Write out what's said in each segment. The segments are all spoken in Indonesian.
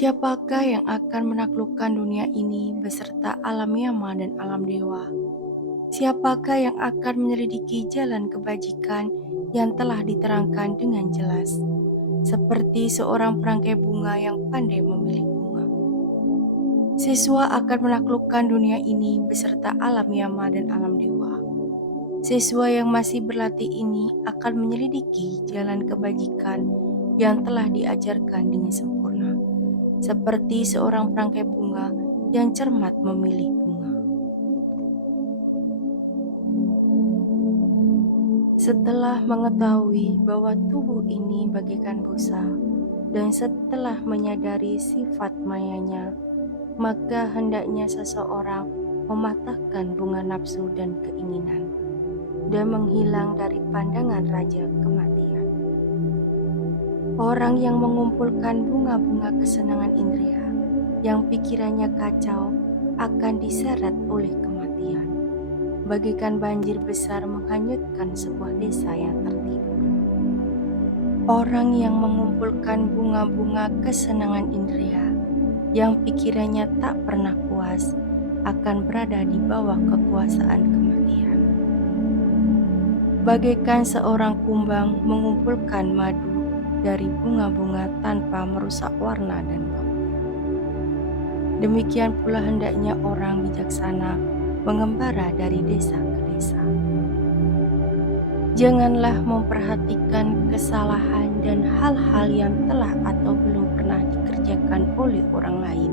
Siapakah yang akan menaklukkan dunia ini beserta alam yama dan alam dewa? Siapakah yang akan menyelidiki jalan kebajikan yang telah diterangkan dengan jelas, seperti seorang perangkai bunga yang pandai memilih bunga? Siswa akan menaklukkan dunia ini beserta alam yama dan alam dewa. Siswa yang masih berlatih ini akan menyelidiki jalan kebajikan yang telah diajarkan dengan sempurna, seperti seorang perangkai bunga yang cermat memilih bunga. Setelah mengetahui bahwa tubuh ini bagaikan busa, dan setelah menyadari sifat mayanya, maka hendaknya seseorang mematahkan bunga nafsu dan keinginan, dan menghilang dari pandangan raja kematian. Orang yang mengumpulkan bunga-bunga kesenangan indera, yang pikirannya kacau, akan diseret oleh kematian, bagaikan banjir besar menghanyutkan sebuah desa yang tertidur. Orang yang mengumpulkan bunga-bunga kesenangan indera, yang pikirannya tak pernah puas, akan berada di bawah kekuasaan kematian. Bagaikan seorang kumbang mengumpulkan madu dari bunga-bunga tanpa merusak warna dan baunya. Demikian pula hendaknya orang bijaksana mengembara dari desa ke desa. Janganlah memperhatikan kesalahan dan hal-hal yang telah atau belum pernah dikerjakan oleh orang lain,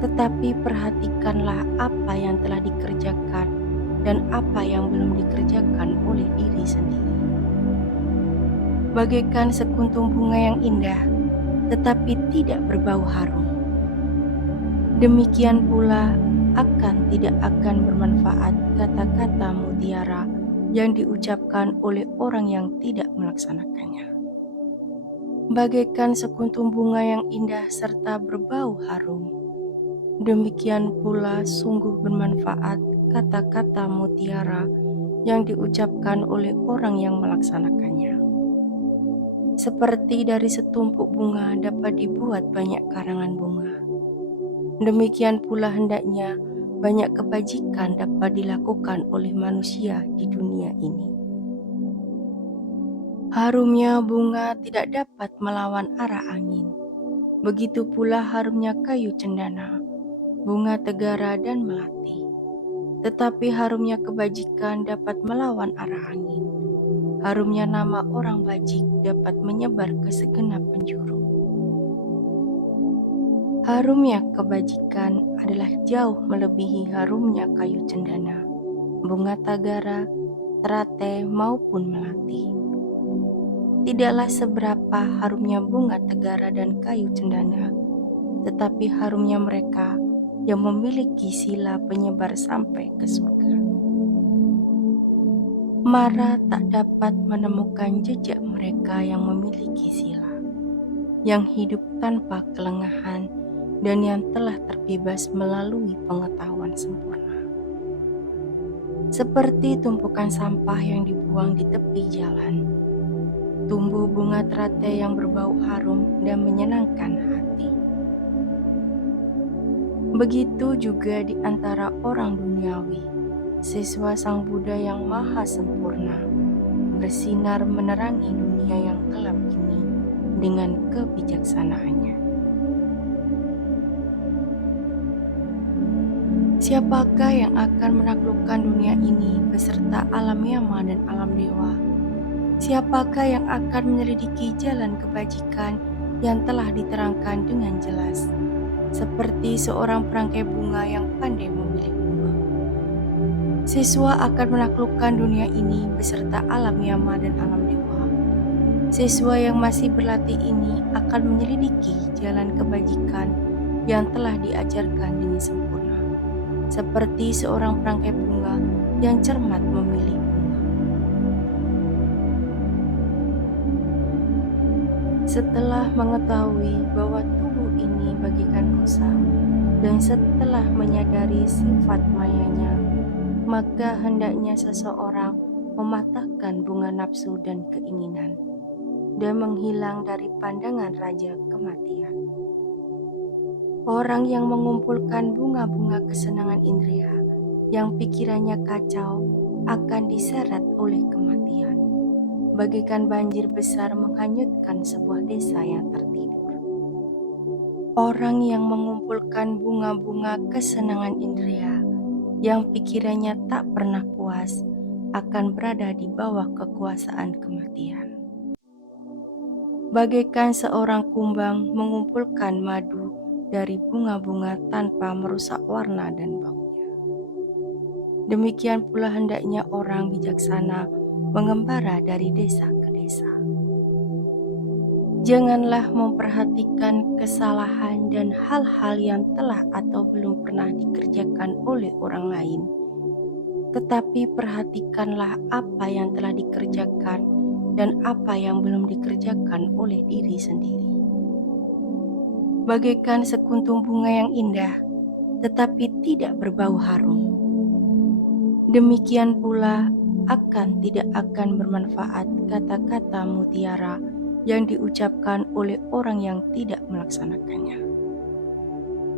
tetapi perhatikanlah apa yang telah dikerjakan dan apa yang belum dikerjakan oleh diri sendiri. Bagaikan sekuntum bunga yang indah, tetapi tidak berbau harum. Demikian pula tidak akan bermanfaat kata-kata mutiara yang diucapkan oleh orang yang tidak melaksanakannya. Bagaikan sekuntum bunga yang indah serta berbau harum, demikian pula sungguh bermanfaat kata-kata mutiara yang diucapkan oleh orang yang melaksanakannya. Seperti dari setumpuk bunga dapat dibuat banyak karangan bunga, demikian pula hendaknya banyak kebajikan dapat dilakukan oleh manusia di dunia ini. Harumnya bunga tidak dapat melawan arah angin. Begitu pula harumnya kayu cendana, bunga tegara dan melati. Tetapi harumnya kebajikan dapat melawan arah angin. Harumnya nama orang bajik dapat menyebar ke segenap penjuru. Harumnya kebajikan adalah jauh melebihi harumnya kayu cendana, bunga tagara, teratai maupun melati. Tidaklah seberapa harumnya bunga tegara dan kayu cendana, tetapi harumnya mereka yang memiliki sila penyebar sampai ke surga. Mara tak dapat menemukan jejak mereka yang memiliki sila, yang hidup tanpa kelengahan dan yang telah terbebas melalui pengetahuan sempurna. Seperti tumpukan sampah yang dibuang di tepi jalan, tumbuh bunga teratai yang berbau harum dan menyenangkan hati. Begitu juga di antara orang duniawi, siswa Sang Buddha yang maha sempurna, bersinar menerangi dunia yang gelap ini dengan kebijaksanaannya. Siapakah yang akan menaklukkan dunia ini beserta alam yama dan alam dewa? Siapakah yang akan menyelidiki jalan kebajikan yang telah diterangkan dengan jelas, seperti seorang perangkai bunga yang pandai memilih bunga? Siswa akan menaklukkan dunia ini beserta alam yama dan alam dewa. Siswa yang masih berlatih ini akan menyelidiki jalan kebajikan yang telah diajarkan dengan sempurna, seperti seorang perangkai bunga yang cermat memilih bunga. Setelah mengetahui bahwa tubuh ini bagaikan busa, dan setelah menyadari sifat mayanya, maka hendaknya seseorang mematahkan bunga nafsu dan keinginan, dan menghilang dari pandangan raja kematian. Orang yang mengumpulkan bunga-bunga kesenangan indera, yang pikirannya kacau, akan diseret oleh kematian. Bagaikan banjir besar menghanyutkan sebuah desa yang tertidur. Orang yang mengumpulkan bunga-bunga kesenangan indera, yang pikirannya tak pernah puas, akan berada di bawah kekuasaan kematian. Bagaikan seorang kumbang mengumpulkan madu dari bunga-bunga tanpa merusak warna dan baunya. Demikian pula hendaknya orang bijaksana mengembara dari desa ke desa. Janganlah memperhatikan kesalahan dan hal-hal yang telah atau belum pernah dikerjakan oleh orang lain, tetapi perhatikanlah apa yang telah dikerjakan dan apa yang belum dikerjakan oleh diri sendiri. Bagaikan sekuntum bunga yang indah, tetapi tidak berbau harum. Demikian pula tidak akan bermanfaat kata-kata mutiara yang diucapkan oleh orang yang tidak melaksanakannya.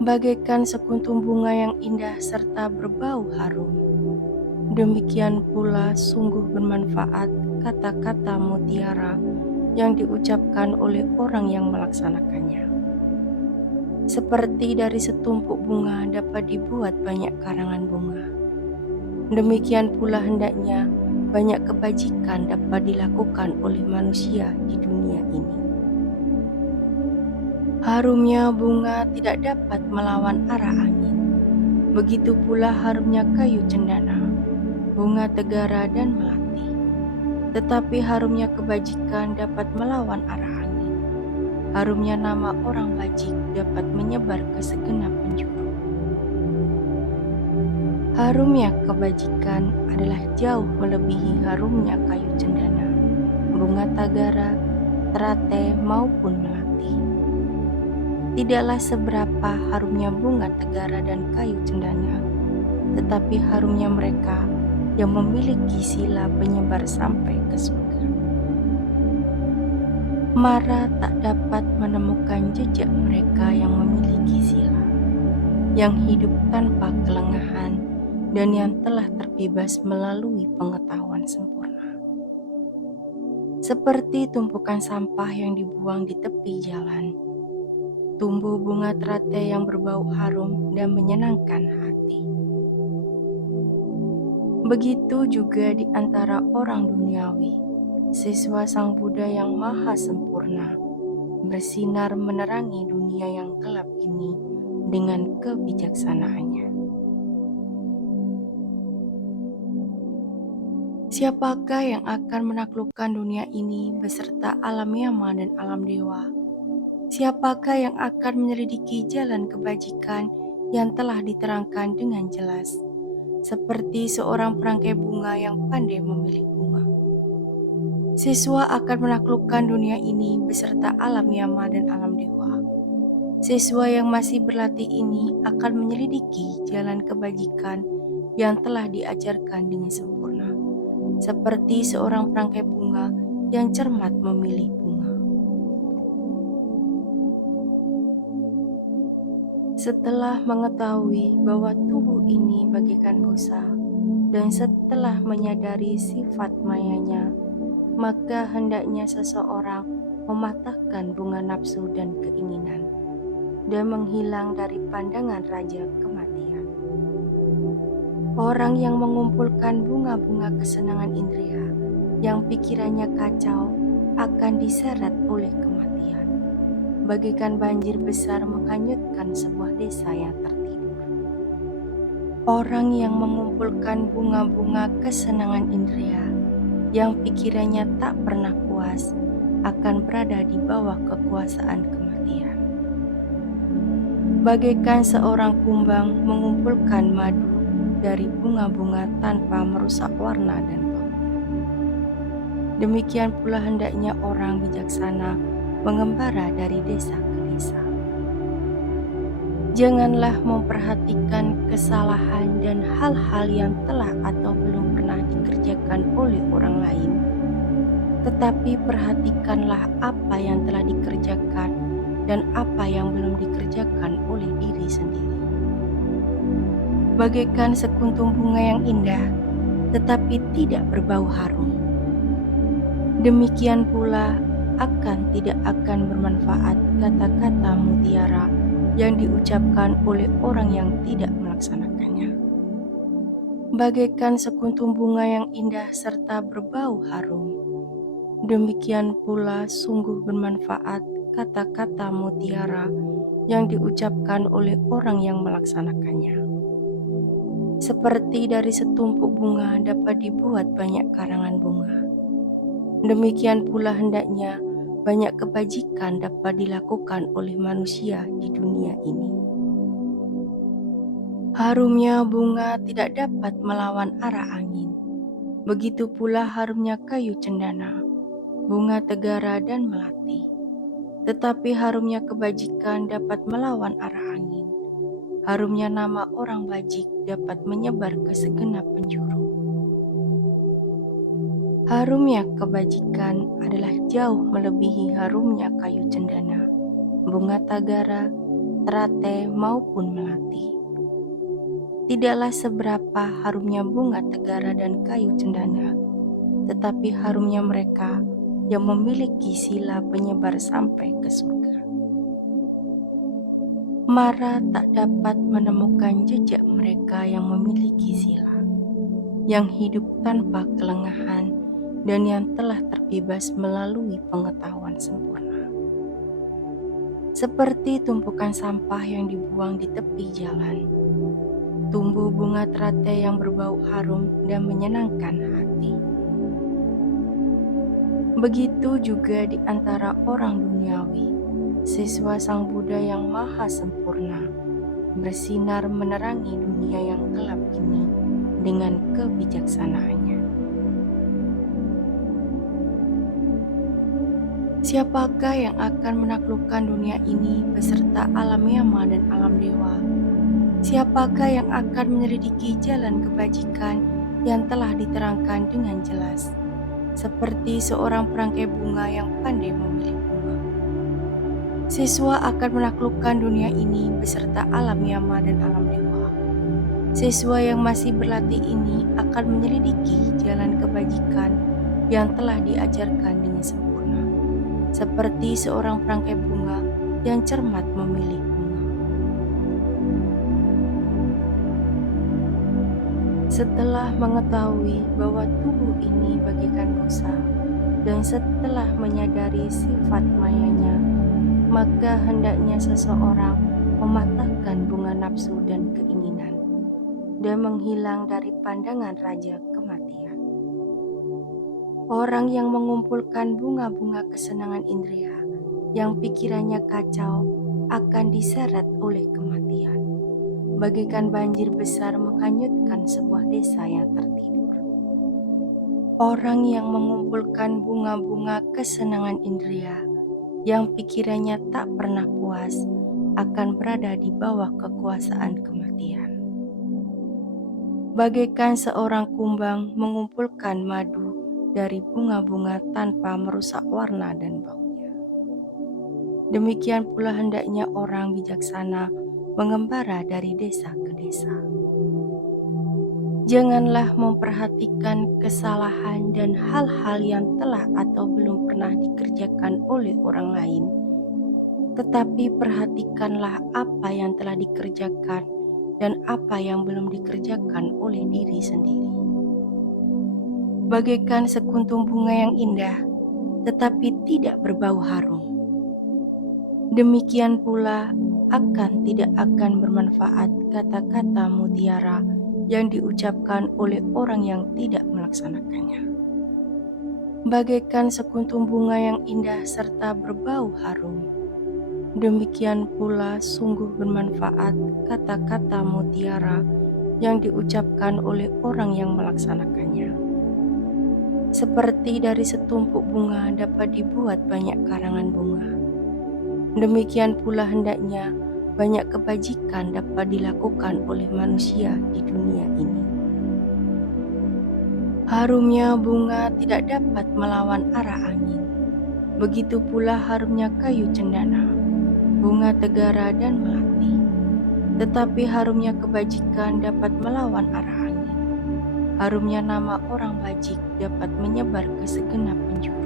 Bagaikan sekuntum bunga yang indah serta berbau harum, demikian pula sungguh bermanfaat kata-kata mutiara yang diucapkan oleh orang yang melaksanakannya. Seperti dari setumpuk bunga dapat dibuat banyak karangan bunga, demikian pula hendaknya banyak kebajikan dapat dilakukan oleh manusia di dunia ini. Harumnya bunga tidak dapat melawan arah angin. Begitu pula harumnya kayu cendana, bunga tegara dan melati. Tetapi harumnya kebajikan dapat melawan arah angin. Harumnya nama orang bajik dapat menyebar ke segenap penjuru. Harumnya kebajikan adalah jauh melebihi harumnya kayu cendana, bunga tagara, terate maupun melati. Tidaklah seberapa harumnya bunga tegara dan kayu cendana, tetapi harumnya mereka yang memiliki sila penyebar sampai ke surga. Mara tak dapat menemukan jejak mereka yang memiliki sila, yang hidup tanpa kelengahan, dan yang telah terbebas melalui pengetahuan sempurna. Seperti tumpukan sampah yang dibuang di tepi jalan, tumbuh bunga terate yang berbau harum dan menyenangkan hati. Begitu juga di antara orang duniawi, siswa Sang Buddha yang maha sempurna, bersinar menerangi dunia yang gelap ini dengan kebijaksanaannya. Siapakah yang akan menaklukkan dunia ini beserta alam yama dan alam dewa? Siapakah yang akan menyelidiki jalan kebajikan yang telah diterangkan dengan jelas, seperti seorang perangkai bunga yang pandai memilih bunga? Siswa akan menaklukkan dunia ini beserta alam yama dan alam dewa. Siswa yang masih berlatih ini akan menyelidiki jalan kebajikan yang telah diajarkan dengan sempurna, seperti seorang perangkai bunga yang cermat memilih bunga. Setelah mengetahui bahwa tubuh ini bagaikan busa, dan setelah menyadari sifat mayanya, maka hendaknya seseorang mematahkan bunga nafsu dan keinginan, dan menghilang dari pandangan raja kematian. Orang yang mengumpulkan bunga-bunga kesenangan indera, yang pikirannya kacau, akan diseret oleh kematian. Bagaikan banjir besar menghanyutkan sebuah desa yang tertidur. Orang yang mengumpulkan bunga-bunga kesenangan indera, yang pikirannya tak pernah puas, akan berada di bawah kekuasaan kematian. Bagaikan seorang kumbang mengumpulkan madu dari bunga-bunga tanpa merusak warna dan bau. Demikian pula hendaknya orang bijaksana mengembara dari desa ke desa. Janganlah memperhatikan kesalahan dan hal-hal yang telah atau belum pernah dikerjakan oleh orang lain, tetapi perhatikanlah apa yang telah dikerjakan dan apa yang belum dikerjakan oleh diri sendiri. Bagaikan sekuntum bunga yang indah, tetapi tidak berbau harum. Demikian pula tidak akan bermanfaat kata-kata mutiara yang diucapkan oleh orang yang tidak melaksanakannya. Bagaikan sekuntum bunga yang indah serta berbau harum, demikian pula sungguh bermanfaat kata-kata mutiara yang diucapkan oleh orang yang melaksanakannya. Seperti dari setumpuk bunga dapat dibuat banyak karangan bunga, demikian pula hendaknya banyak kebajikan dapat dilakukan oleh manusia di dunia ini. Harumnya bunga tidak dapat melawan arah angin. Begitu pula harumnya kayu cendana, bunga tegara dan melati. Tetapi harumnya kebajikan dapat melawan arah angin. Harumnya nama orang bajik dapat menyebar ke segenap penjuru. Harumnya kebajikan adalah jauh melebihi harumnya kayu cendana, bunga tagara, terate maupun melati. Tidaklah seberapa harumnya bunga tegara dan kayu cendana, tetapi harumnya mereka yang memiliki sila penyebar sampai ke surga. Mara tak dapat menemukan jejak mereka yang memiliki sila, yang hidup tanpa kelengahan dan yang telah terbebas melalui pengetahuan sempurna. Seperti tumpukan sampah yang dibuang di tepi jalan, tumbuh bunga teratai yang berbau harum dan menyenangkan hati. Begitu juga di antara orang duniawi, siswa Sang Buddha yang maha sempurna, bersinar menerangi dunia yang gelap ini dengan kebijaksanaannya. Siapakah yang akan menaklukkan dunia ini beserta alam yama dan alam dewa? Siapakah yang akan menyelidiki jalan kebajikan yang telah diterangkan dengan jelas, seperti seorang perangkai bunga yang pandai memilih bunga? Siswa akan menaklukkan dunia ini beserta alam yama dan alam dewa. Siswa yang masih berlatih ini akan menyelidiki jalan kebajikan yang telah diajarkan dengan sempurna, seperti seorang perangkai bunga yang cermat memilih bunga. Setelah mengetahui bahwa tubuh ini bagikan dosa, dan setelah menyadari sifat mayanya, maka hendaknya seseorang mematahkan bunga nafsu dan keinginan, dan menghilang dari pandangan raja kematian. Orang yang mengumpulkan bunga-bunga kesenangan indera, yang pikirannya kacau, akan diseret oleh kematian. Bagaikan banjir besar menghanyutkan sebuah desa yang tertidur. Orang yang mengumpulkan bunga-bunga kesenangan indera, yang pikirannya tak pernah puas, akan berada di bawah kekuasaan kematian. Bagaikan seorang kumbang mengumpulkan madu dari bunga-bunga tanpa merusak warna dan baunya. Demikian pula hendaknya orang bijaksana mengembara dari desa ke desa. Janganlah memperhatikan kesalahan dan hal-hal yang telah atau belum pernah dikerjakan oleh orang lain, tetapi perhatikanlah apa yang telah dikerjakan dan apa yang belum dikerjakan oleh diri sendiri. Bagaikan sekuntum bunga yang indah, tetapi tidak berbau harum. Demikian pula tidak akan bermanfaat kata-kata mutiara yang diucapkan oleh orang yang tidak melaksanakannya. Bagaikan sekuntum bunga yang indah serta berbau harum, demikian pula sungguh bermanfaat kata-kata mutiara yang diucapkan oleh orang yang melaksanakannya. Seperti dari setumpuk bunga dapat dibuat banyak karangan bunga, demikian pula hendaknya banyak kebajikan dapat dilakukan oleh manusia di dunia ini. Harumnya bunga tidak dapat melawan arah angin. Begitu pula harumnya kayu cendana, bunga tegara dan melati. Tetapi harumnya kebajikan dapat melawan arah angin. Harumnya nama orang bajik dapat menyebar ke segenap penjuru.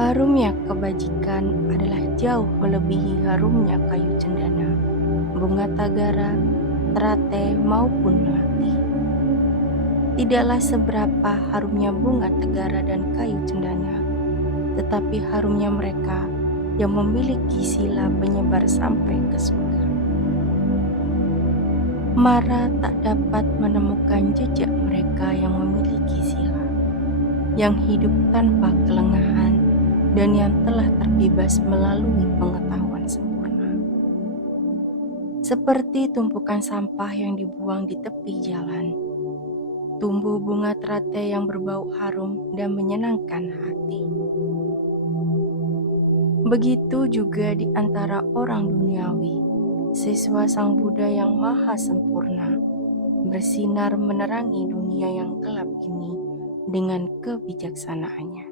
Harumnya kebajikan adalah jauh melebihi harumnya kayu cendana, bunga tagara, terate maupun melati. Tidaklah seberapa harumnya bunga tegara dan kayu cendana, tetapi harumnya mereka yang memiliki sila penyebar sampai ke surga. Mara tak dapat menemukan jejak mereka yang memiliki sila, yang hidup tanpa kelengahan, dan yang telah terbebas melalui pengetahuan sempurna. Seperti tumpukan sampah yang dibuang di tepi jalan, tumbuh bunga teratai yang berbau harum dan menyenangkan hati. Begitu juga di antara orang duniawi, siswa Sang Buddha yang maha sempurna, bersinar menerangi dunia yang gelap ini dengan kebijaksanaannya.